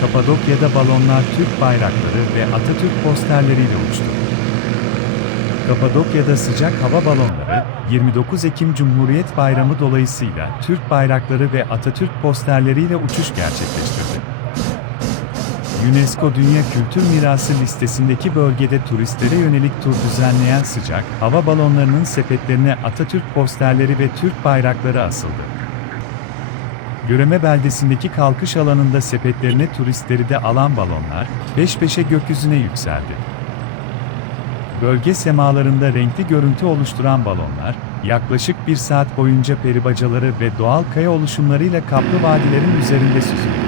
Kapadokya'da balonlar Türk bayrakları ve Atatürk posterleriyle uçtu. Kapadokya'da sıcak hava balonları, 29 Ekim Cumhuriyet Bayramı dolayısıyla Türk bayrakları ve Atatürk posterleriyle uçuş gerçekleştirdi. UNESCO Dünya Kültür Mirası listesindeki bölgede turistlere yönelik tur düzenleyen sıcak hava balonlarının sepetlerine Atatürk posterleri ve Türk bayrakları asıldı. Göreme beldesindeki kalkış alanında sepetlerine turistleri de alan balonlar, peş peşe gökyüzüne yükseldi. Bölge semalarında renkli görüntü oluşturan balonlar, yaklaşık bir saat boyunca peribacaları ve doğal kaya oluşumlarıyla kaplı vadilerin üzerinde süzüldü.